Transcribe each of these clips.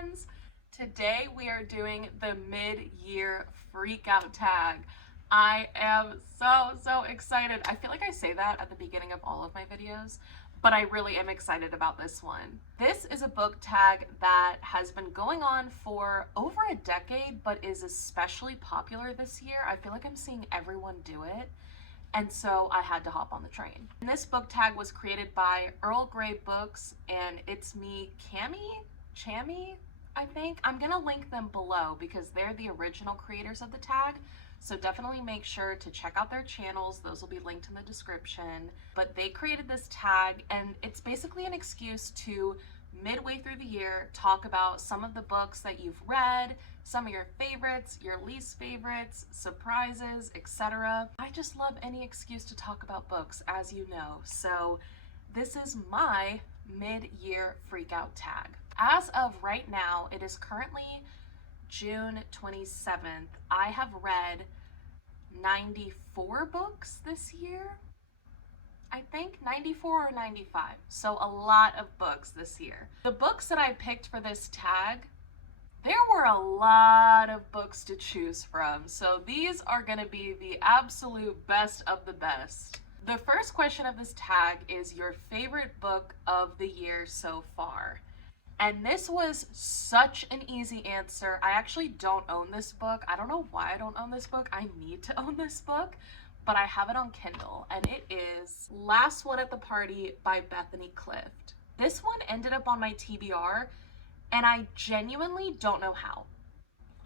friends. Today we are doing the mid-year freakout tag. I am so excited. I feel like I say that at the beginning of all of my videos, but I really am excited about this one. This is a book tag that has been going on for over a decade, but is especially popular this year. I feel like I'm seeing everyone do it. And so I had to hop on the train. And this book tag was created by Earl Grey Books, and it's me, Chammy, I think. I'm gonna link them below because they're the original creators of the tag. So definitely make sure to check out their channels. Those will be linked in the description. But they created this tag, and it's basically an excuse to midway through the year talk about some of the books that you've read, some of your favorites, your least favorites, surprises, etc. I just love any excuse to talk about books, as you know. So this is my mid-year freakout tag. As of right now, it is currently June 27th. I have read 94 books this year. I think 94 or 95. So a lot of books this year. The books that I picked for this tag, there were a lot of books to choose from. So these are gonna be the absolute best of the best. The first question of this tag is your favorite book of the year so far. And this was such an easy answer. I actually don't own this book. I don't know why I don't own this book. I need to own this book, but I have it on Kindle, and it is Last One at the Party by Bethany Clift. This one ended up on my TBR, and I genuinely don't know how.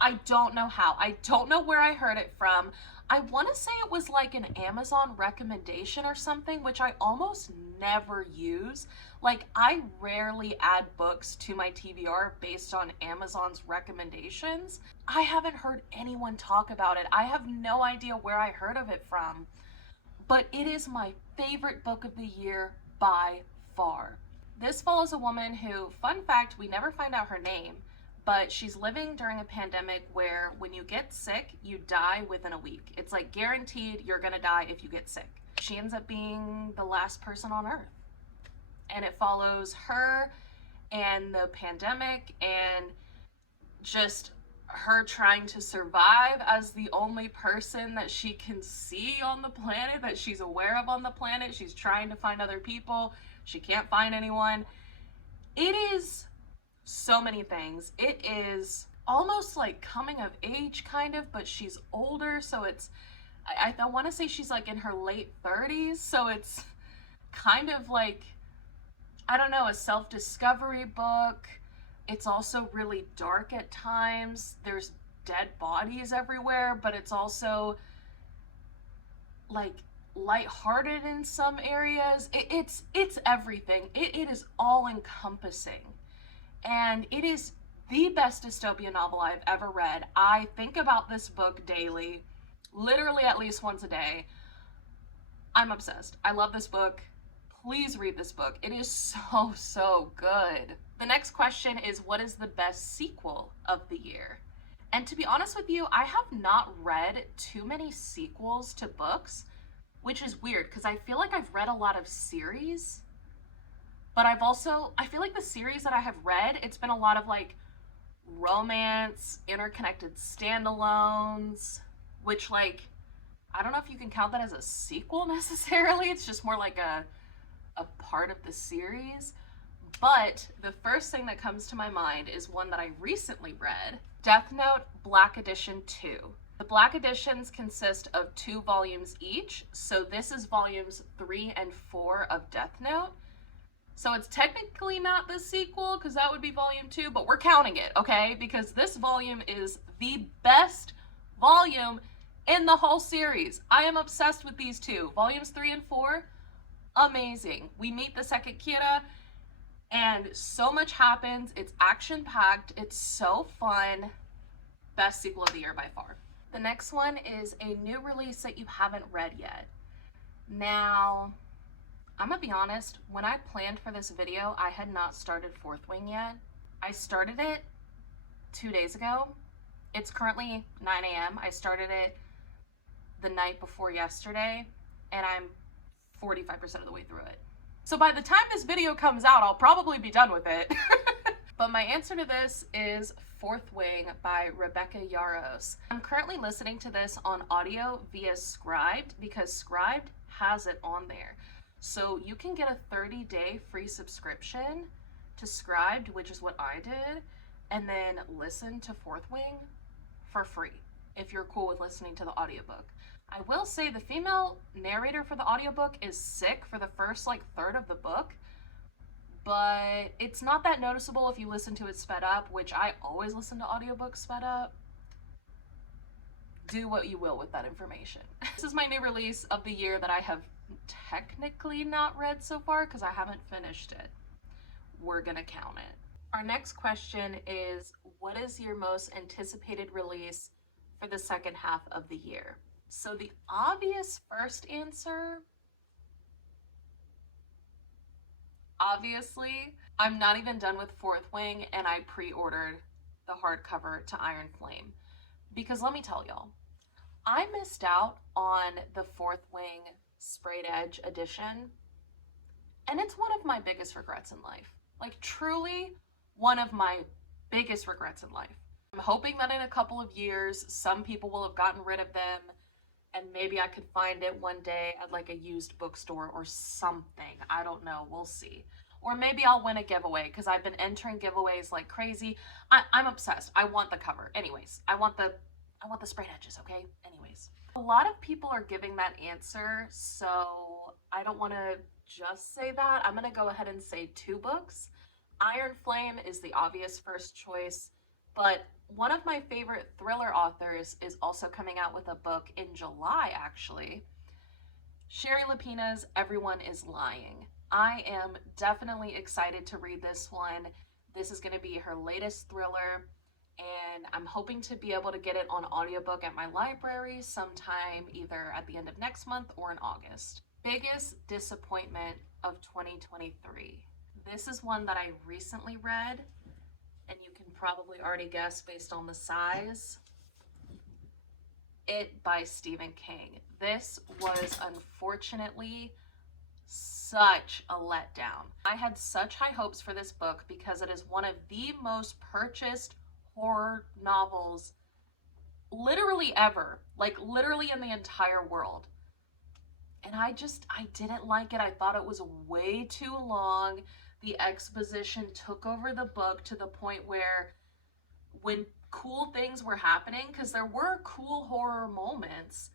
I don't know how. I don't know where I heard it from. I want to say it was like an Amazon recommendation or something, which I almost never use. Like, I rarely add books to my TBR based on Amazon's recommendations. I haven't heard anyone talk about it. I have no idea where I heard of it from, but it is my favorite book of the year by far. This follows a woman who, fun fact, we never find out her name, but she's living during a pandemic where when you get sick, you die within a week. It's like guaranteed you're gonna die if you get sick. She ends up being the last person on Earth. And it follows her and the pandemic and just her trying to survive as the only person that she can see on the planet, that she's aware of on the planet. She's trying to find other people. She can't find anyone. It is so many things. It is almost like coming of age kind of, but she's older, so it's I want to say she's like in her late 30s, so it's kind of like, I don't know, a self-discovery book. It's also really dark at times. There's dead bodies everywhere, but it's also like lighthearted in some areas. It's everything. It is all encompassing. And it is the best dystopian novel I've ever read. I think about this book daily, literally at least once a day. I'm obsessed. I love this book. Please read this book. It is so good. The next question is, what is the best sequel of the year? And to be honest with you, I have not read too many sequels to books, which is weird because I feel like I've read a lot of series. But I feel like the series that I have read, it's been a lot of like romance, interconnected standalones, which, like, I don't know if you can count that as a sequel necessarily. It's just more like a part of the series. But the first thing that comes to my mind is one that I recently read, Death Note Black Edition 2. The Black Editions consist of 2 volumes each, so this is volumes 3 and 4 of Death Note. So it's technically not the sequel because that would be volume 2, but we're counting it, okay? Because this volume is the best volume in the whole series. I am obsessed with these 2. Volumes 3 and 4, amazing. We meet the second Kira and so much happens. It's action-packed. It's so fun. Best sequel of the year by far. The next one is a new release that you haven't read yet. Now, I'm gonna be honest, when I planned for this video, I had not started Fourth Wing yet. I started it 2 days ago. It's currently 9 a.m. I started it the night before yesterday, and I'm 45% of the way through it. So by the time this video comes out, I'll probably be done with it. But my answer to this is Fourth Wing by Rebecca Yarros. I'm currently listening to this on audio via Scribed because Scribed has it on there. So you can get a 30-day free subscription to Scribed, which is what I did, and then listen to Fourth Wing for free if you're cool with listening to the audiobook. I will say the female narrator for the audiobook is sick for the first third of the book, but it's not that noticeable if you listen to it sped up, which I always listen to audiobooks sped up. Do what you will with that information. This is my new release of the year that I have technically not read so far because I haven't finished it. We're gonna count it. Our next question is, what is your most anticipated release for the second half of the year? So the obvious first answer, obviously, I'm not even done with Fourth Wing and I pre-ordered the hardcover to Iron Flame. Because let me tell y'all, I missed out on the Fourth Wing Sprayed Edge edition, and it's one of my biggest regrets in life. Like, truly one of my biggest regrets in life. I'm hoping that in a couple of years, some people will have gotten rid of them, and maybe I could find it one day at like a used bookstore or something. I don't know. We'll see. Or maybe I'll win a giveaway because I've been entering giveaways like crazy. I'm obsessed. I want the cover. Anyways, I want the sprayed edges, okay? Anyways. A lot of people are giving that answer, so I don't want to just say that. I'm going to go ahead and say 2 books. Iron Flame is the obvious first choice, but one of my favorite thriller authors is also coming out with a book in July, actually. Sherry Lapina's Everyone is Lying. I am definitely excited to read this one. This is going to be her latest thriller, and I'm hoping to be able to get it on audiobook at my library sometime either at the end of next month or in August. Biggest disappointment of 2023. This is one that I recently read, and you can probably already guess based on the size. It by Stephen King. This was unfortunately such a letdown. I had such high hopes for this book because it is one of the most purchased horror novels literally ever, like literally in the entire world. And I didn't like it. I thought it was way too long. The exposition took over the book to the point where when cool things were happening, because there were cool horror moments,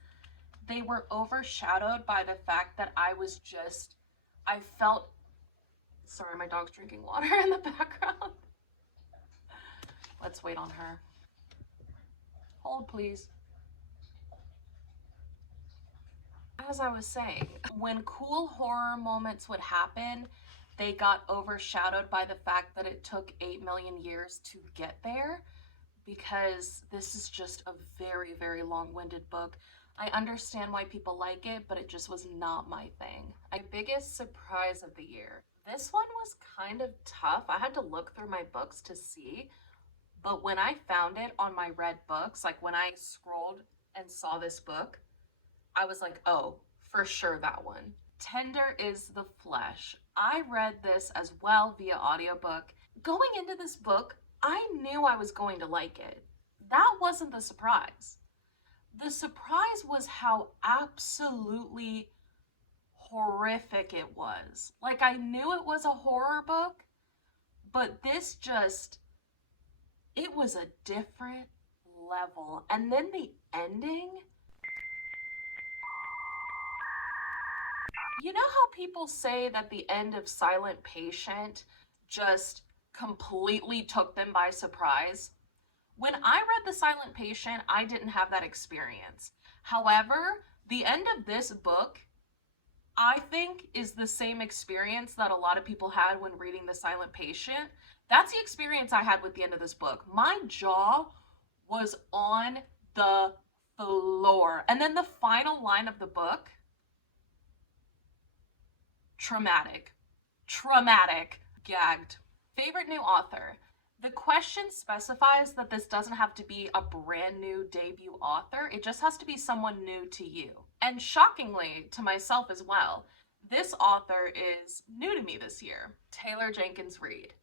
they were overshadowed by the fact that I felt, sorry, my dog's drinking water in the background. Let's wait on her. Hold, please. As I was saying, when cool horror moments would happen, they got overshadowed by the fact that it took 8 million years to get there, because this is just a very, very long-winded book. I understand why people like it, but it just was not my thing. My biggest surprise of the year. This one was kind of tough. I had to look through my books to see, but when I found it on my read books, like when I scrolled and saw this book, I was like, oh, for sure that one. Tender is the Flesh. I read this as well via audiobook. Going into this book, I knew I was going to like it. That wasn't the surprise. The surprise was how absolutely horrific it was. Like, I knew it was a horror book, but this it was a different level. And then the ending, you know how people say that the end of Silent Patient just completely took them by surprise? When I read The Silent Patient, I didn't have that experience. However, the end of this book, I think, is the same experience that a lot of people had when reading The Silent Patient. That's the experience I had with the end of this book. My jaw was on the floor. And then the final line of the book, traumatic, gagged. Favorite new author. The question specifies that this doesn't have to be a brand new debut author. It just has to be someone new to you. And shockingly, to myself as well, this author is new to me this year. Taylor Jenkins Reid.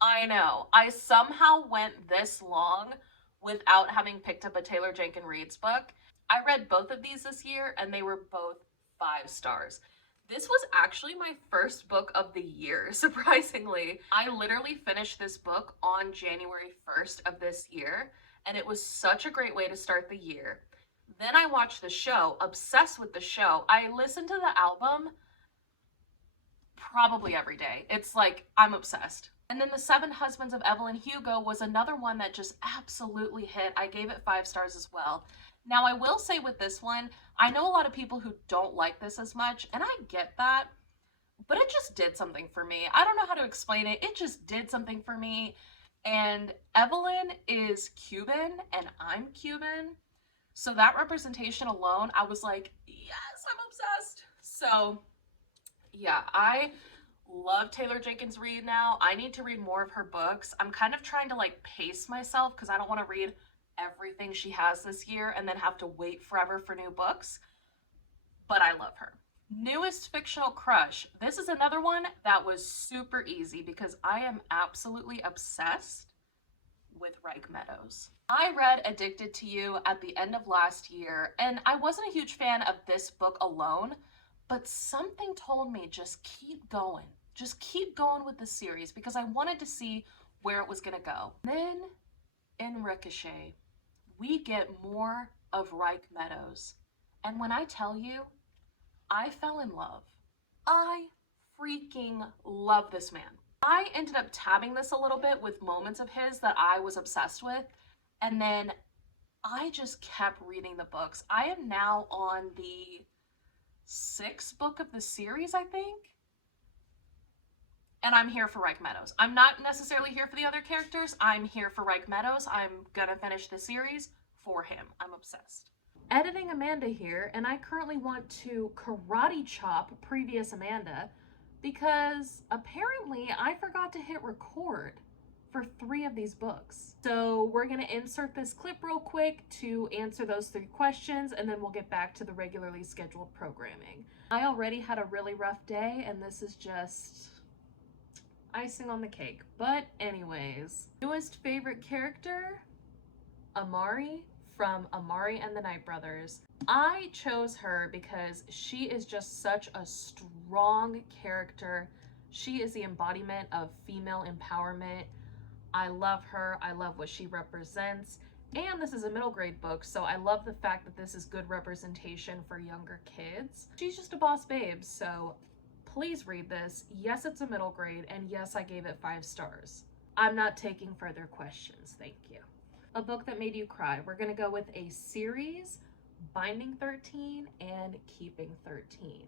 I know. I somehow went this long without having picked up a Taylor Jenkins Reid's book. I read both of these this year and they were both 5 stars. This was actually my first book of the year, surprisingly. I literally finished this book on January 1st of this year, and it was such a great way to start the year. Then I watched the show, obsessed with the show. I listened to the album probably every day. It's like, I'm obsessed. And then The Seven Husbands of Evelyn Hugo was another one that just absolutely hit. I gave it 5 stars as well. Now, I will say with this one, I know a lot of people who don't like this as much, and I get that, but it just did something for me. I don't know how to explain it. It just did something for me. And Evelyn is Cuban, and I'm Cuban. So that representation alone, I was like, yes, I'm obsessed. So yeah, I love Taylor Jenkins Reid now. I need to read more of her books. I'm kind of trying to like pace myself because I don't want to read everything she has this year and then have to wait forever for new books. But I love her. Newest fictional crush. This is another one that was super easy because I am absolutely obsessed with Reich Meadows. I read Addicted to You at the end of last year, and I wasn't a huge fan of this book alone, but something told me just keep going. Just keep going with the series because I wanted to see where it was going to go. Then in Ricochet, we get more of Reich Meadows. And when I tell you, I fell in love. I freaking love this man. I ended up tabbing this a little bit with moments of his that I was obsessed with. And then I just kept reading the books. I am now on the 6th book of the series, I think. And I'm here for Reich Meadows. I'm not necessarily here for the other characters. I'm here for Reich Meadows. I'm gonna finish the series for him. I'm obsessed. Editing Amanda here, and I currently want to karate chop previous Amanda because apparently I forgot to hit record for 3 of these books. So we're gonna insert this clip real quick to answer those 3 questions, and then we'll get back to the regularly scheduled programming. I already had a really rough day, and this is just icing on the cake. But anyways, newest favorite character, Amari from Amari and the Night Brothers. I chose her because she is just such a strong character. She is the embodiment of female empowerment. I love her. I love what she represents. And this is a middle grade book, so I love the fact that this is good representation for younger kids. She's just a boss babe, so please read this. Yes, it's a middle grade, and yes, I gave it 5 stars. I'm not taking further questions, thank you. A book that made you cry. We're gonna go with a series, Binding 13 and Keeping 13.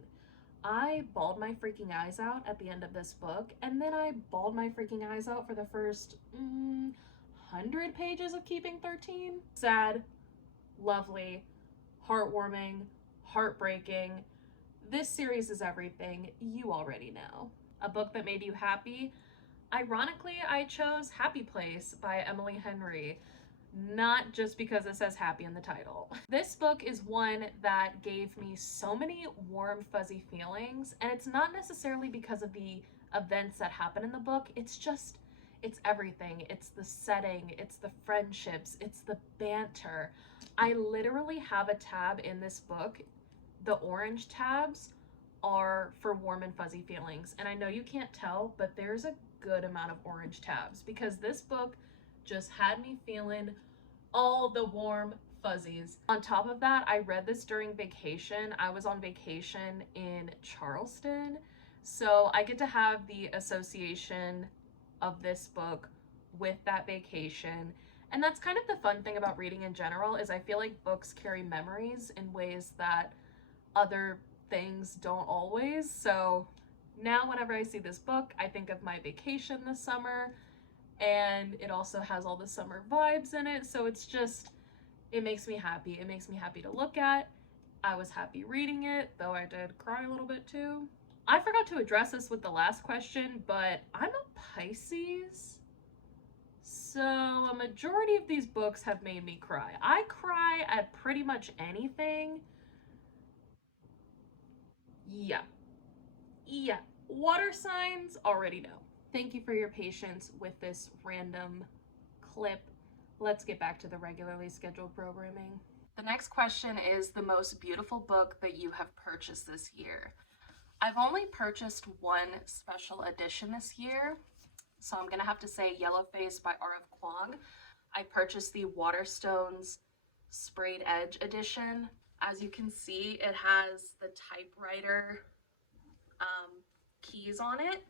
I bawled my freaking eyes out at the end of this book, and then I bawled my freaking eyes out for the first 100 pages of Keeping 13. Sad, lovely, heartwarming, heartbreaking. This series is everything. You already know. A book that made you happy. Ironically, I chose Happy Place by Emily Henry, not just because it says happy in the title. This book is one that gave me so many warm, fuzzy feelings, and it's not necessarily because of the events that happen in the book. It's everything. It's the setting, it's the friendships, it's the banter. I literally have a tab in this book. The orange tabs are for warm and fuzzy feelings. And I know you can't tell, but there's a good amount of orange tabs because this book just had me feeling all the warm fuzzies. On top of that, I read this during vacation. I was on vacation in Charleston, so I get to have the association of this book with that vacation. And that's kind of the fun thing about reading in general is I feel like books carry memories in ways that other things don't always. So now whenever I see this book, I think of my vacation this summer, and it also has all the summer vibes in it. So it makes me happy. It makes me happy to look at. I was happy reading it, though I did cry a little bit too. I forgot to address this with the last question, but I'm a Pisces. So a majority of these books have made me cry. I cry at pretty much anything. Yeah. Yeah. Water signs already know. Thank you for your patience with this random clip. Let's get back to the regularly scheduled programming. The next question is the most beautiful book that you have purchased this year. I've only purchased one special edition this year, so I'm gonna have to say Yellowface by R.F. Kuang. I purchased the Waterstones Sprayed Edge edition. As you can see, it has the typewriter keys on it,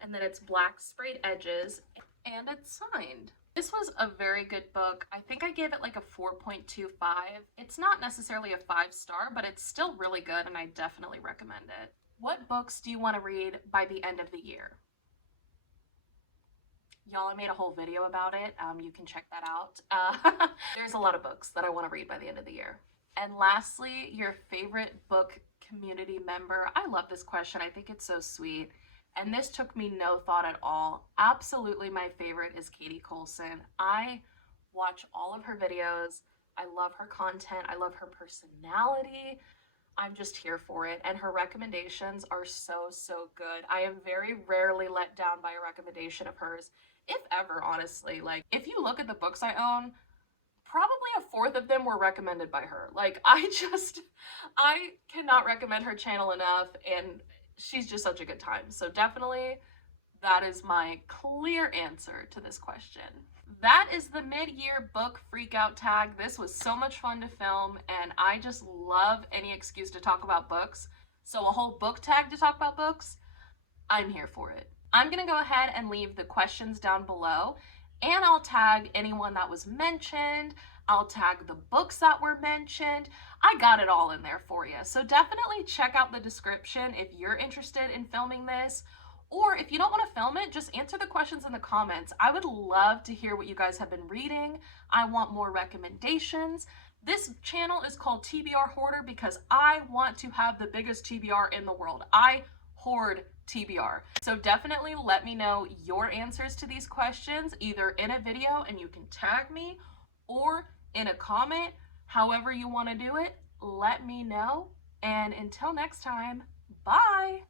and then it's black sprayed edges, and it's signed. This was a very good book. I think I gave it like a 4.25. It's not necessarily a 5-star, but it's still really good, and I definitely recommend it. What books do you want to read by the end of the year? Y'all, I made a whole video about it. You can check that out. There's a lot of books that I want to read by the end of the year. And lastly, your favorite book community member. I love this question. I think it's so sweet. And this took me no thought at all. Absolutely my favorite is Katie Colson. I watch all of her videos. I love her content. I love her personality. I'm just here for it. And her recommendations are so, so good. I am very rarely let down by a recommendation of hers, if ever, honestly. Like, if you look at the books I own, probably a fourth of them were recommended by her. Like, I cannot recommend her channel enough, and she's just such a good time. So definitely, that is my clear answer to this question. That is the mid-year book freakout tag. This was so much fun to film, and I just love any excuse to talk about books. So a whole book tag to talk about books, I'm here for it. I'm gonna go ahead and leave the questions down below, and I'll tag anyone that was mentioned. I'll tag the books that were mentioned. I got it all in there for you. So definitely check out the description if you're interested in filming this. Or if you don't want to film it, just answer the questions in the comments. I would love to hear what you guys have been reading. I want more recommendations. This channel is called TBR Hoarder because I want to have the biggest TBR in the world. I hoard TBR. So definitely let me know your answers to these questions, either in a video and you can tag me, or in a comment. However you want to do it, let me know. And until next time, bye!